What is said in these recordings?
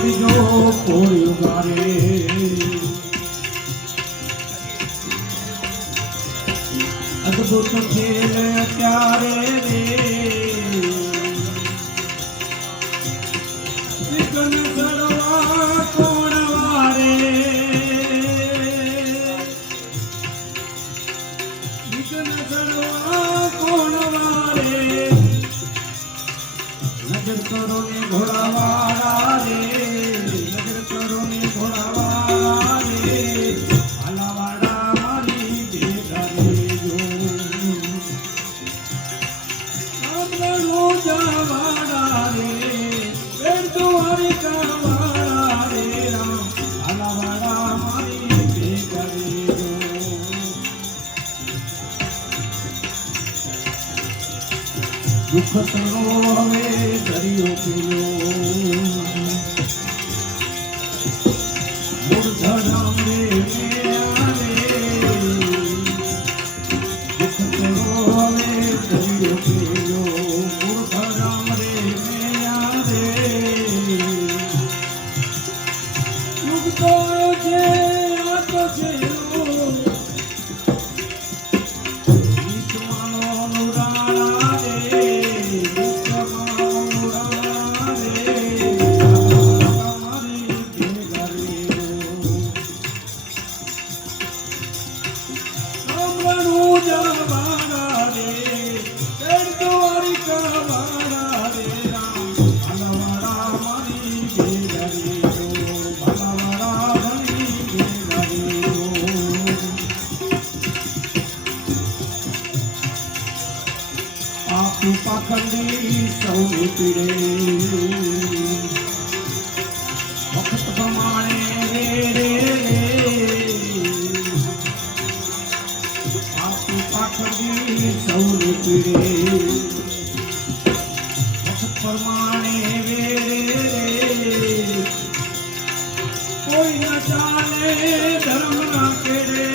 બીજો કોઈ ઉગારે અદભુત ખેલ અત્યારે રે વિઘ્ન ચડવા કોણ વારે વિઘ્ન ચડવા કોણ વારે નજર કરો ને ઘોડાવાળા રે નજર કરો ને ઘોડાવાળા રે આલાવાળા મારી ભેગા રેજો આમળો જવાળા રે બેન દ્વારિકાવાળા રે રામ આલાવાળા મારી ભેગા રેજો દુઃખ તરો હવે દરિયો પીયો મૂર્ધરામ રે મેયા રે દુઃખ તરો હવે દરિયો પીયો મૂર્ધરામ રે મેયા રે યુગ તો છે આ તો છે પાખંડી સૌની પીડે વખત પ્રમાણે રે આપી પાખંડી સૌની પીડે વખત પ્રમાણે રે કોઈ ન ચાલે ધર્મ ના કેડે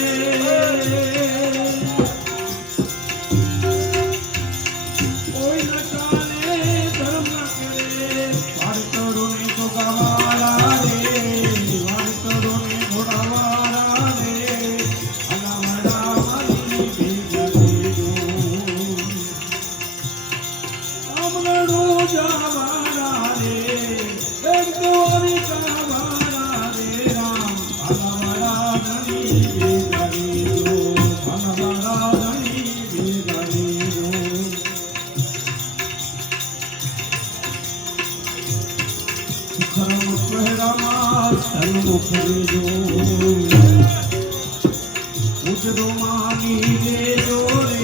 ઉજરો માની લેજો રે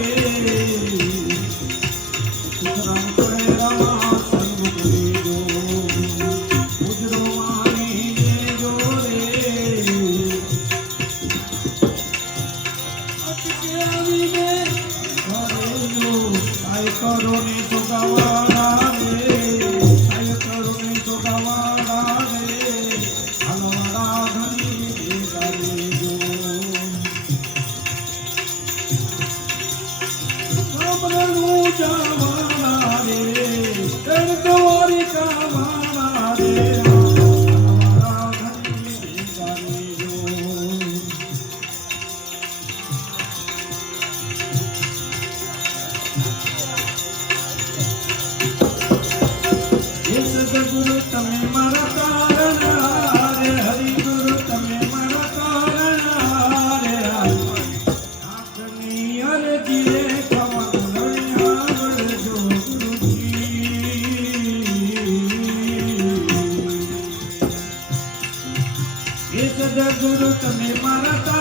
સુખરામ કહેરામાં સન્મુખ લેજો ઉજરો માની લેજો રે અટકે આવીને ઘરેજો કાય કરો ને તો ગવાડા રે કાય કરો ને તો ગવાડા રે હલવાડા ધણી ભેગા રેજો જવાના રે બેન દ્વારિકાવાળા રે હલવાડા ધણી ભેગા રેજો સદગુરુ તમે મારા તારણા રે હરિગુરુ તમે મારા તારણા રે આપની અરજી રે ખમણ લણ્યાવડજો ગુરુજી એ સદગુરુ તમે મારા